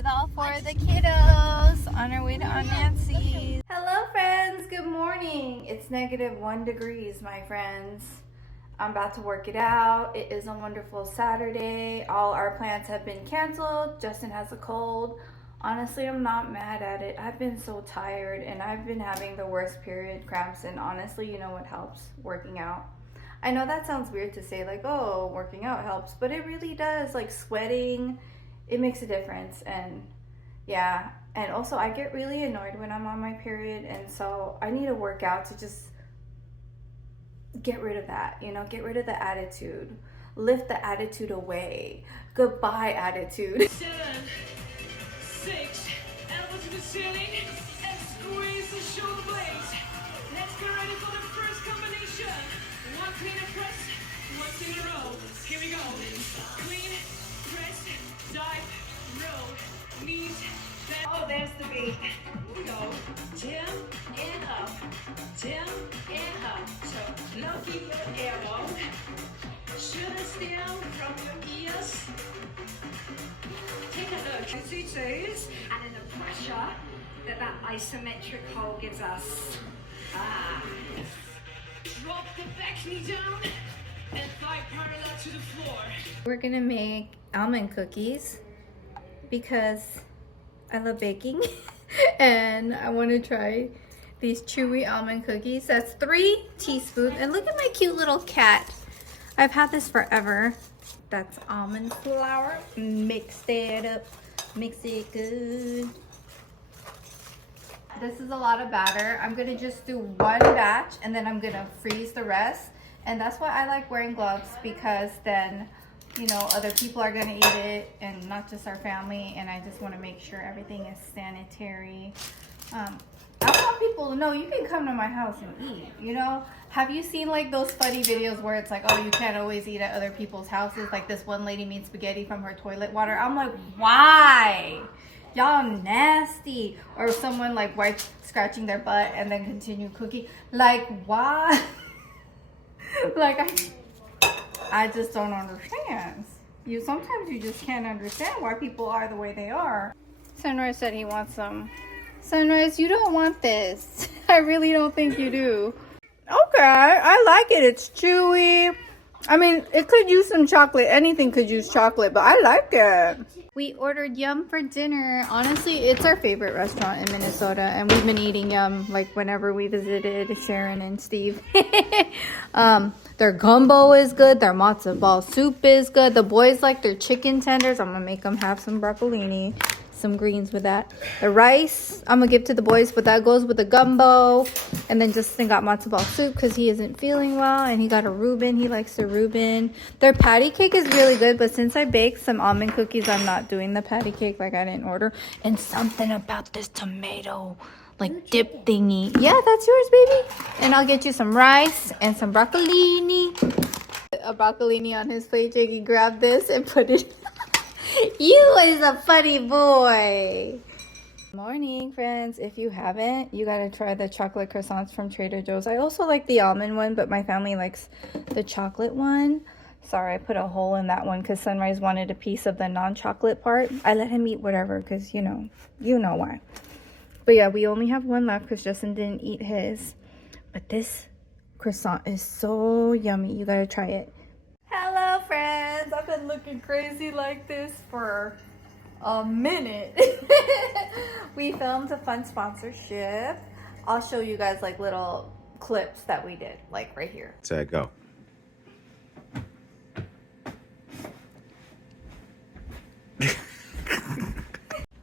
with all four of the kiddos on our way to Aunt Nancy's. Hello friends, good morning. It's -1 degrees, my friends. I'm about to work it out. It is a wonderful Saturday. All our plans have been canceled. Justin has a cold. Honestly, I'm not mad at it. I've been so tired and I've been having the worst period cramps, and honestly, you know what helps? Working out. I know that sounds weird to say, like, oh, working out helps, but it really does. Like sweating, it makes a difference. And yeah, and also I get really annoyed when I'm on my period, and so I need to work out to just get rid of that, you know, get rid of the attitude, lift the attitude away. Goodbye attitude. 7, 6, elbow to the ceiling, and squeeze the shoulder blades. Let's get ready for the first combination. One clean and press, one in a row. Here we go. Clean, press, dive, roll, knees, bend. Oh, there's the beat. We go. Down and up, down and up. So lucky your elbow. Shoulders down from your ears. Take a look. As it is, and then the pressure that isometric hold gives us. Drop the back knee down and thigh parallel to the floor. We're gonna make almond cookies because I love baking and I want to try these chewy almond cookies. That's 3 teaspoons. And look at my cute little cat. I've had this forever. That's almond flour. Mix it up. Mix it good. This is a lot of batter. I'm gonna just do 1 batch and then I'm gonna freeze the rest. And that's why I like wearing gloves, because then, you know, other people are gonna eat it and not just our family. And I just wanna make sure everything is sanitary. I want people to know you can come to my house and eat, you know? Have you seen like those funny videos where it's like, oh, you can't always eat at other people's houses? Like this one lady made spaghetti from her toilet water. I'm like, why? Y'all nasty. Or someone like scratching their butt and then continue cooking. Like, why? Like, I just don't understand. Sometimes you just can't understand why people are the way they are. Sunrise said he wants some. Sunrise, you don't want this. I really don't think you do. Okay, I like it. It's chewy. I mean, it could use some chocolate. Anything could use chocolate, but I like it. We ordered Yum for dinner. Honestly, it's our favorite restaurant in Minnesota, and we've been eating Yum like whenever we visited Sharon and Steve. Their gumbo is good. Their matzo ball soup is good. The boys like their chicken tenders. I'm gonna make them have some broccolini, some greens with that. The rice I'm gonna give to the boys, but that goes with the gumbo. And then Justin got matzo ball soup because he isn't feeling well, and he got a Reuben. He likes the Reuben. Their patty cake is really good, but since I baked some almond cookies, I'm not doing the patty cake. Like, I didn't order. And something about this tomato like dip thingy. Yeah, that's yours, baby. And I'll get you some rice and some broccolini. A broccolini on his plate. Jakey grabbed this and put it. You is a funny boy. Morning, friends. If you haven't, you gotta try the chocolate croissants from Trader Joe's. I also like the almond one, but my family likes the chocolate one. Sorry, I put a hole in that one because Sunrise wanted a piece of the non-chocolate part. I let him eat whatever because, you know why. But yeah, we only have one left because Justin didn't eat his. But this croissant is so yummy. You gotta try it. Hello, friends. I've been looking crazy like this for a minute. We filmed a fun sponsorship. I'll show you guys like little clips that we did, like right here. So go.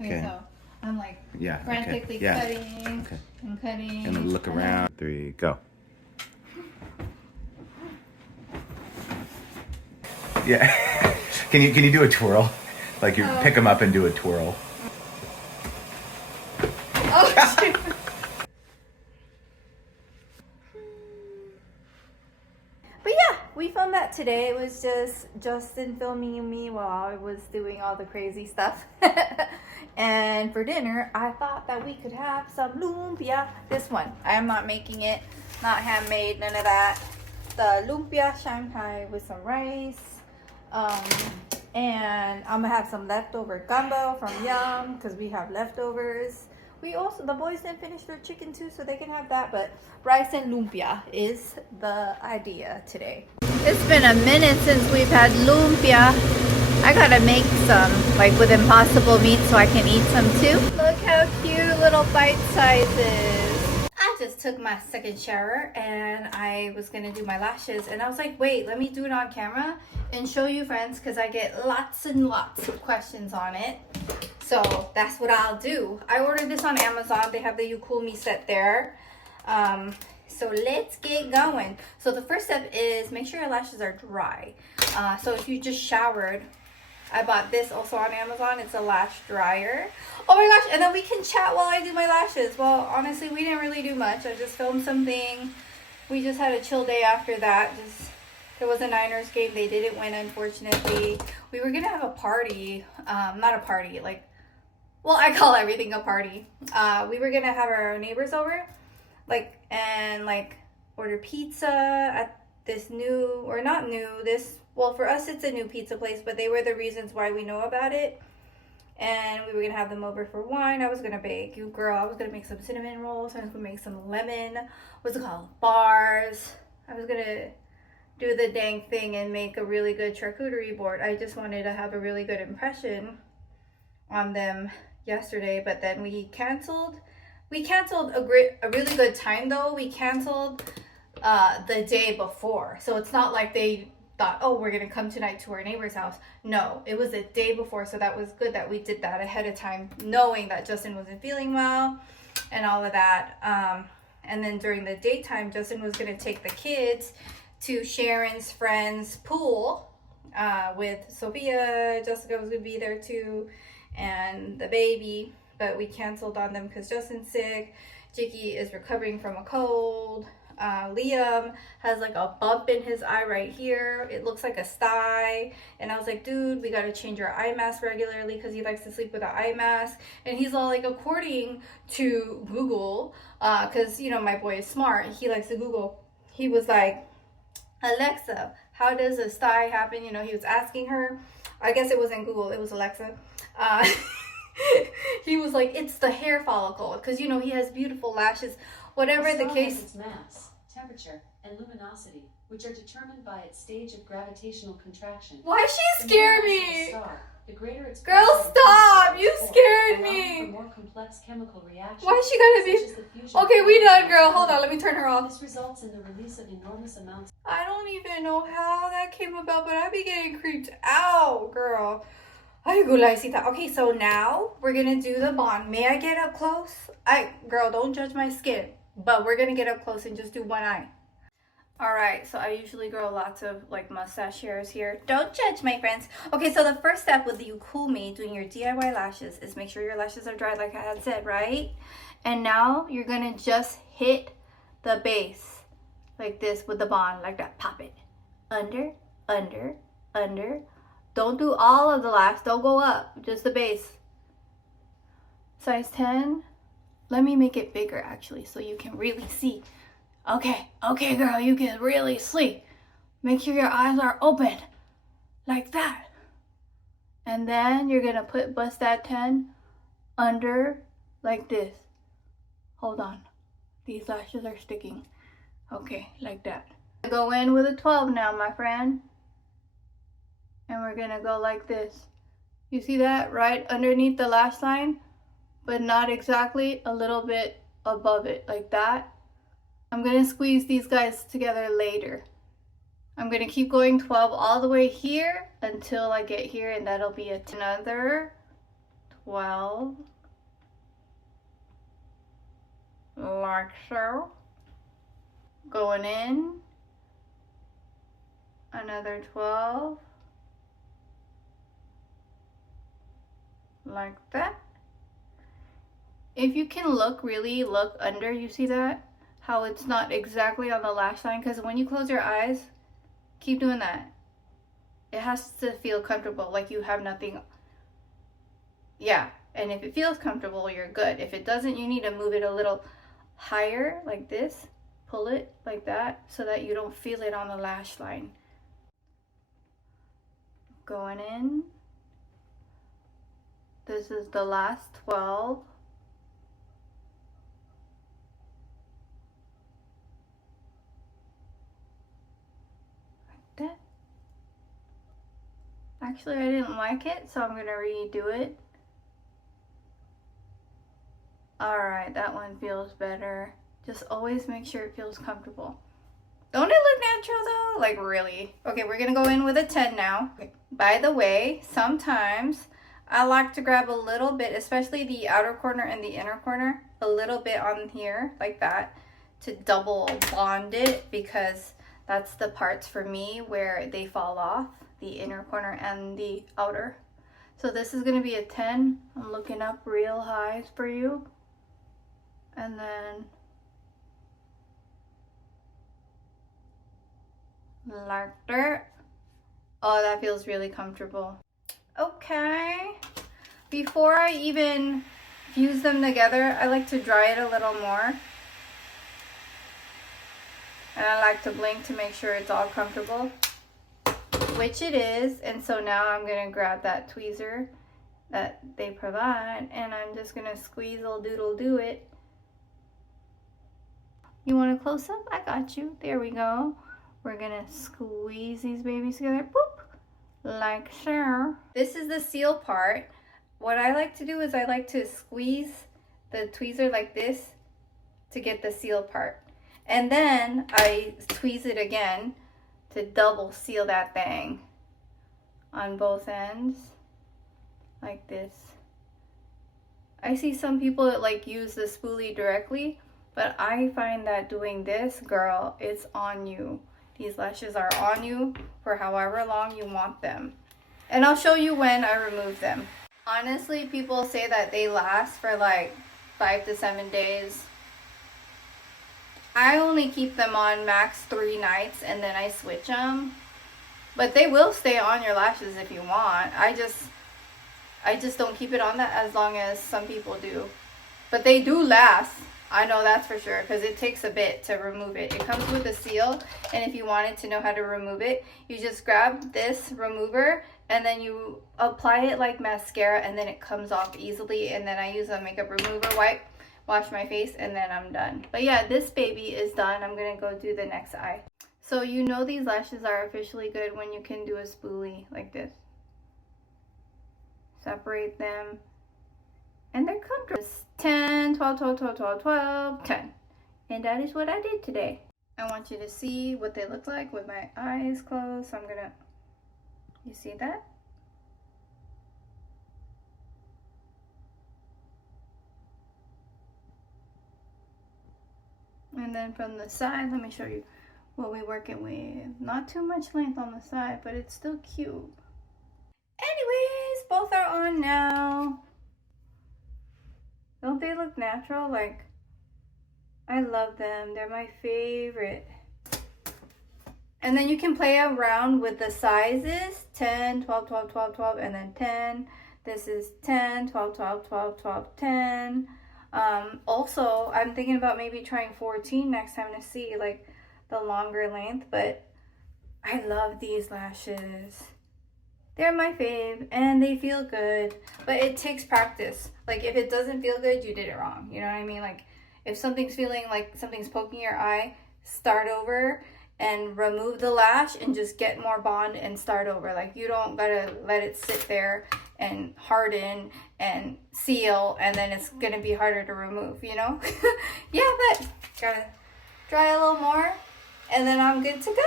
Okay, so I'm like frantically cutting and cutting. And then look around. 3, go. Yeah. Can you do a twirl? Like you pick them up and do a twirl. Oh, shit. But yeah, we filmed that today. It was just Justin filming me while I was doing all the crazy stuff. And for dinner, I thought that we could have some lumpia. This one, I am not making it, not handmade, none of that. The lumpia Shanghai with some rice, And I'm gonna have some leftover gumbo from Yum because we have leftovers. We also, the boys didn't finish their chicken too, so they can have that. But rice and lumpia is the idea today. It's been a minute since we've had lumpia. I gotta make some, like with impossible meat, so I can eat some too. Look how cute little bite sizes. I just took my second shower and I was gonna do my lashes, and I was like, wait, let me do it on camera and show you friends, because I get lots and lots of questions on it. So that's what I'll do. I ordered this on Amazon. They have the UCoolMe set there. So let's get going. So the first step is make sure your lashes are dry. So if you just showered, I bought this also on Amazon. It's a lash dryer. Oh my gosh, and then we can chat while I do my lashes. Well, honestly, we didn't really do much. I just filmed something. We just had a chill day after that. There was a Niners game. They didn't win, unfortunately. We were gonna have a party. Not a party, like, well, I call everything a party. We were gonna have our neighbors over, and order pizza at this new, or not new, well, for us it's a new pizza place, but they were the reasons why we know about it. And we were gonna have them over for wine. I was gonna bake, I was gonna make some cinnamon rolls. I was gonna make some lemon, what's it called, bars. I was gonna do the dang thing and make a really good charcuterie board. I just wanted to have a really good impression on them yesterday, but then we canceled a really good time though. We canceled the day before, so it's not like they thought, oh, we're gonna come tonight to our neighbor's house. No, it was the day before, so that was good that we did that ahead of time, knowing that Justin wasn't feeling well and all of that. And then during the daytime, Justin was gonna take the kids to Sharon's friend's pool with Sophia. Jessica was gonna be there too, and the baby, but we canceled on them because Justin's sick. Jiggy is recovering from a cold. Liam has like a bump in his eye right here. It looks like a sty. And I was like, dude, we got to change our eye mask regularly because he likes to sleep with an eye mask. And he's all like, according to Google, because, you know, my boy is smart. He likes to Google. He was like, Alexa, how does a sty happen? You know, he was asking her. I guess it wasn't Google. It was Alexa. He was like, it's the hair follicle. Because, you know, he has beautiful lashes. Whatever the case. Its mass, temperature, and luminosity, which are determined by its stage of gravitational contraction. Why she scared me? The greater its girl, stop! You scared me. More complex chemical reactions. Why is she gonna be? Okay, we done, girl. Hold on, let me turn her off. This results in the release of enormous amounts. I don't even know how that came about, but I be getting creeped out, girl. Okay, so now we're gonna do the bond. May I get up close? Girl, don't judge my skin, but we're gonna get up close and just do one eye. All right, so I usually grow lots of like mustache hairs here. Don't judge, my friends. Okay, so the first step with the UCoolMe doing your DIY lashes is make sure your lashes are dry, like I had said, right? And now you're gonna just hit the base like this with the bond, like that. Pop it under, under, under. Don't do all of the lash. Don't go up. Just the base. Size 10. Let me make it bigger, actually, so you can really see. Okay, girl, you can really see. Make sure your eyes are open. Like that. And then you're going to bust that 10 under like this. Hold on. These lashes are sticking. Okay, like that. Go in with a 12 now, my friend. And we're gonna go like this. You see that right underneath the lash line, but not exactly, a little bit above it, like that. I'm gonna squeeze these guys together later. I'm gonna keep going 12 all the way here until I get here, and that'll be another 12, like so. Going in, another 12. Like that. If you can look under, you see that? How it's not exactly on the lash line, because when you close your eyes, keep doing that. It has to feel comfortable, like you have nothing. Yeah, and if it feels comfortable, you're good. If it doesn't, you need to move it a little higher, like this. Pull it like that, so that you don't feel it on the lash line. going in. This is the last 12. Like that. Actually, I didn't like it, so I'm gonna redo it. Alright, that one feels better. Just always make sure it feels comfortable. Don't it look natural though? Like really? Okay, we're gonna go in with a 10 now. By the way, sometimes I like to grab a little bit, especially the outer corner and the inner corner, a little bit on here, like that, to double bond it, because that's the parts for me where they fall off, the inner corner and the outer. So this is gonna be a 10. I'm looking up real highs for you. And then like that. Oh, that feels really comfortable. Okay, before I even fuse them together, I like to dry it a little more. And I like to blink to make sure it's all comfortable, which it is. And so now I'm gonna grab that tweezer that they provide, and I'm just gonna squeeze-le doodle do it. You want a close-up? I got you. There we go. We're gonna squeeze these babies together. Boop. Like so. This is the seal part. What I like to do is I like to squeeze the tweezer like this to get the seal part. And then I tweeze it again to double seal that thing on both ends. Like this. I see some people that like use the spoolie directly, but I find that doing this, girl, it's on you. These lashes are on you for however long you want them. And I'll show you when I remove them. Honestly, people say that they last for like 5 to 7 days. I only keep them on max 3 nights and then I switch them. But they will stay on your lashes if you want. I just don't keep it on that as long as some people do. But they do last. I know that's for sure, because it takes a bit to remove it. It comes with a seal, and if you wanted to know how to remove it, you just grab this remover and then you apply it like mascara, and then it comes off easily. And then I use a makeup remover wipe, wash my face, and then I'm done. But yeah, this baby is done. I'm gonna go do the next eye. So you know these lashes are officially good when you can do a spoolie like this. Separate them. And they're comfortable. 10, 12, 12, 12, 12, 12, 10. And that is what I did today. I want you to see what they look like with my eyes closed. So I'm gonna, you see that? And then from the side, let me show you what we're working with. Not too much length on the side, but it's still cute. Anyways, both are on now. Don't they look natural? Like, I love them. They're my favorite. And then you can play around with the sizes. 10, 12, 12, 12, 12, and then 10. This is 10, 12, 12, 12, 12, 10. Also, I'm thinking about maybe trying 14 next time to see, like, the longer length. But I love these lashes. They're my fave, and they feel good, but it takes practice. Like, if it doesn't feel good, you did it wrong. You know what I mean? Like, if something's feeling like something's poking your eye, start over and remove the lash and just get more bond and start over. Like, you don't gotta let it sit there and harden and seal, and then it's gonna be harder to remove, you know? Yeah, but gotta dry a little more, and then I'm good to go.